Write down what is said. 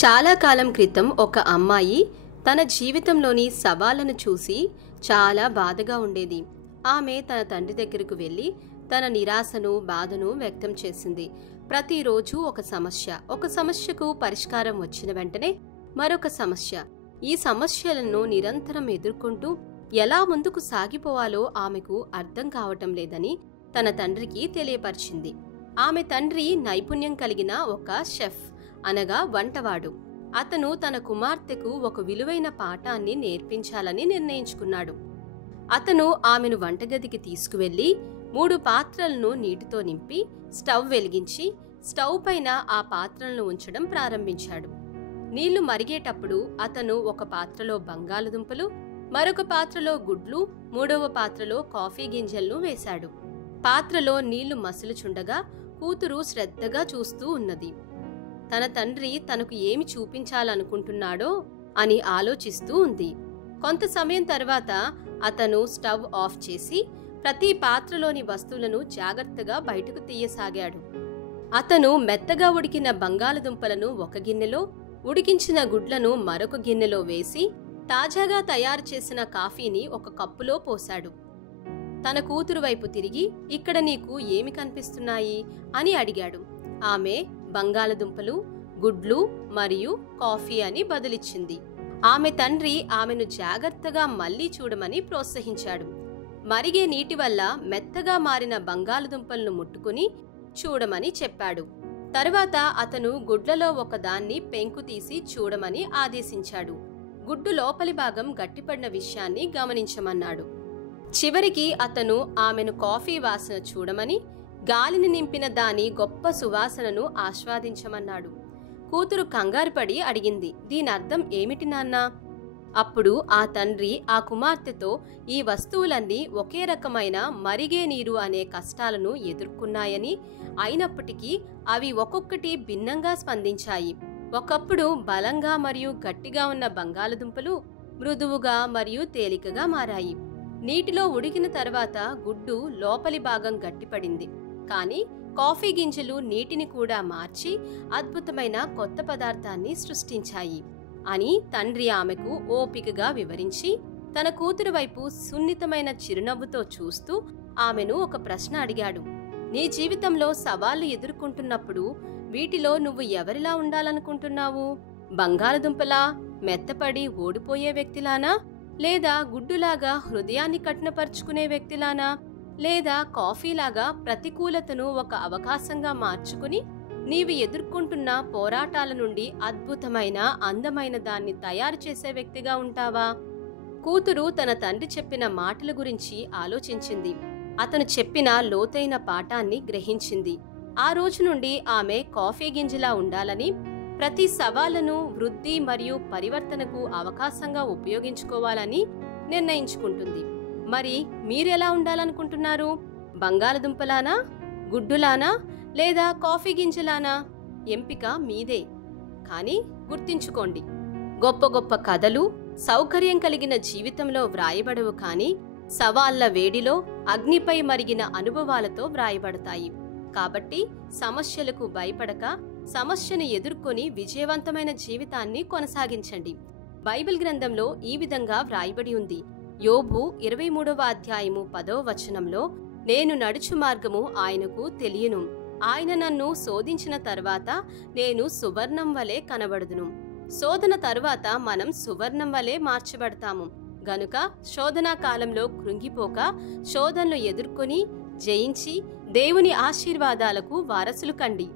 చాలా కాలం క్రితం ఒక అమ్మాయి తన జీవితంలోని సవాళ్లను చూసి చాలా బాధగా ఉండేది. ఆమె తన తండ్రి దగ్గరకు వెళ్ళి తన నిరాశను, బాధను వ్యక్తం చేసింది. ప్రతిరోజు ఒక సమస్యకు పరిష్కారం వచ్చిన వెంటనే మరొక సమస్య. ఈ సమస్యలను నిరంతరం ఎదుర్కొంటూ ఎలా ముందుకు సాగిపోవాలో ఆమెకు అర్థం కావటం లేదని తన తండ్రికి తెలియపరిచింది. ఆమె తండ్రి నైపుణ్యం కలిగిన ఒక షెఫ్ అనగా వంటవాడు. అతను తన కుమార్తెకు ఒక విలువైన పాఠాన్ని నేర్పించాలని నిర్ణయించుకున్నాడు. అతను ఆమెను వంటగదికి తీసుకువెళ్లి 3 పాత్రలను నీటితో నింపి స్టవ్ వెలిగించి స్టవ్ పైన ఆ పాత్రలను ఉంచడం ప్రారంభించాడు. నీళ్లు మరిగేటప్పుడు అతను ఒక పాత్రలో బంగాళదుంపలు, మరొక పాత్రలో గుడ్లు, 3వ పాత్రలో కాఫీ గింజలను వేశాడు. పాత్రలో నీళ్లు మసులుచుండగా కూతురు శ్రద్ధగా చూస్తూ ఉన్నది. తన తండ్రి తనకు ఏమి చూపించాలనుకుంటున్నాడో అని ఆలోచిస్తూ ఉంది. కొంత సమయం తర్వాత అతను స్టవ్ ఆఫ్ చేసి ప్రతి పాత్రలోని వస్తువులను జాగ్రత్తగా బయటకు తీయసాగాడు. అతను మెత్తగా ఉడికిన బంగాళదుంపలను ఒక గిన్నెలో, ఉడికించిన గుడ్లను మరొక గిన్నెలో వేసి తాజాగా తయారు చేసిన కాఫీని ఒక కప్పులో పోశాడు. తన కూతురు వైపు తిరిగి, ఇక్కడ నీకు ఏమి కనిపిస్తున్నాయి అని అడిగాడు. ఆమె బంగాళదుంపలు, గుడ్లు మరియు కాఫీ అని బదులిచ్చింది. ఆమె తండ్రి ఆమెను జాగ్రత్తగా మళ్లీ చూడమని ప్రోత్సహించాడు. మరిగే నీటి వల్ల మెత్తగా మారిన బంగాళదుంపలను ముట్టుకుని చూడమని చెప్పాడు. తరువాత అతను గుడ్లలో ఒకదాన్ని పెంకు తీసి చూడమని ఆదేశించాడు. గుడ్డు లోపలి భాగం గట్టిపడిన విషయాన్ని గమనించమన్నాడు. చివరికి అతను ఆమెను కాఫీ వాసన చూడమని, గాలిని నింపిన దాని గొప్ప సువాసనను ఆస్వాదించమన్నాడు. కూతురు కంగారుపడి అడిగింది, దీనర్థం ఏమిటి నాన్నా? అప్పుడు ఆ తండ్రి ఆ కుమార్తెతో, ఈ వస్తువులన్నీ ఒకే రకమైన మరిగే నీరు అనే కష్టాలను ఎదుర్కొన్నాయని, అయినప్పటికీ అవి ఒక్కొక్కటి భిన్నంగా స్పందించాయి. ఒకప్పుడు బలంగా మరియు గట్టిగా ఉన్న బంగాళదుంపలు మృదువుగా మరియు తేలికగా మారాయి. నీటిలో ఉడికిన తర్వాత గుడ్డు లోపలి భాగం గట్టిపడింది. కానీ కాఫీ గింజలు నీటిని కూడా మార్చి అద్భుతమైన కొత్త పదార్థాన్ని సృష్టించాయి అని తండ్రి ఆమెకు ఓపికగా వివరించి, తన కూతురు వైపు సున్నితమైన చిరునవ్వుతో చూస్తూ ఆమెను ఒక ప్రశ్న అడిగాడు. నీ జీవితంలో సవాళ్లు ఎదుర్కొంటున్నప్పుడు వీటిలో నువ్వు ఎవరిలా ఉండాలనుకుంటున్నావు? బంగాళదుంపలా మెత్తపడి ఓడిపోయే వ్యక్తిలానా? లేదా గుడ్డులాగా హృదయాన్ని కఠినపరుచుకునే వ్యక్తిలానా? లేదా కాఫీలాగా ప్రతికూలతను ఒక అవకాశంగా మార్చుకుని నీవు ఎదుర్కొంటున్న పోరాటాల నుండి అద్భుతమైన, అందమైన దాన్ని తయారు చేసే వ్యక్తిగా ఉంటావా? కూతురు తన తండ్రి చెప్పిన మాటల గురించి ఆలోచించింది. అతను చెప్పిన లోతైన పాఠాన్ని గ్రహించింది. ఆ రోజు నుండి ఆమె కాఫీ గింజలా ఉండాలని, ప్రతి సవాళ్లను వృద్ధి మరియు పరివర్తనకు అవకాశంగా ఉపయోగించుకోవాలని నిర్ణయించుకుంటుంది. మరి మీరెలా ఉండాలనుకుంటున్నారు? బంగాళదుంపలానా, గుడ్డులానా, లేదా కాఫీ గింజలానా? ఎంపిక మీదే. కానీ గుర్తించుకోండి, గొప్ప గొప్ప కథలు సౌకర్యం కలిగిన జీవితంలో వ్రాయబడవు, కానీ సవాళ్ల వేడిలో అగ్నిపై మరిగిన అనుభవాలతో వ్రాయబడతాయి. కాబట్టి సమస్యలకు భయపడక సమస్యను ఎదుర్కొని విజయవంతమైన జీవితాన్ని కొనసాగించండి. బైబిల్ గ్రంథంలో ఈ విధంగా వ్రాయబడి ఉంది. యోబు 23వ అధ్యాయము 10వ వచనంలో, నేను నడుచు మార్గము ఆయనకు తెలియను, ఆయన నన్ను శోధించిన తర్వాత నేను సువర్ణం వలె కనబడుదును. శోధన తరువాత మనం సువర్ణం వలె మార్చబడతాము. గనుక శోధనా కాలంలో కృంగిపోక శోధనలు ఎదుర్కొని జయించి దేవుని ఆశీర్వాదాలకు వారసులు కండి.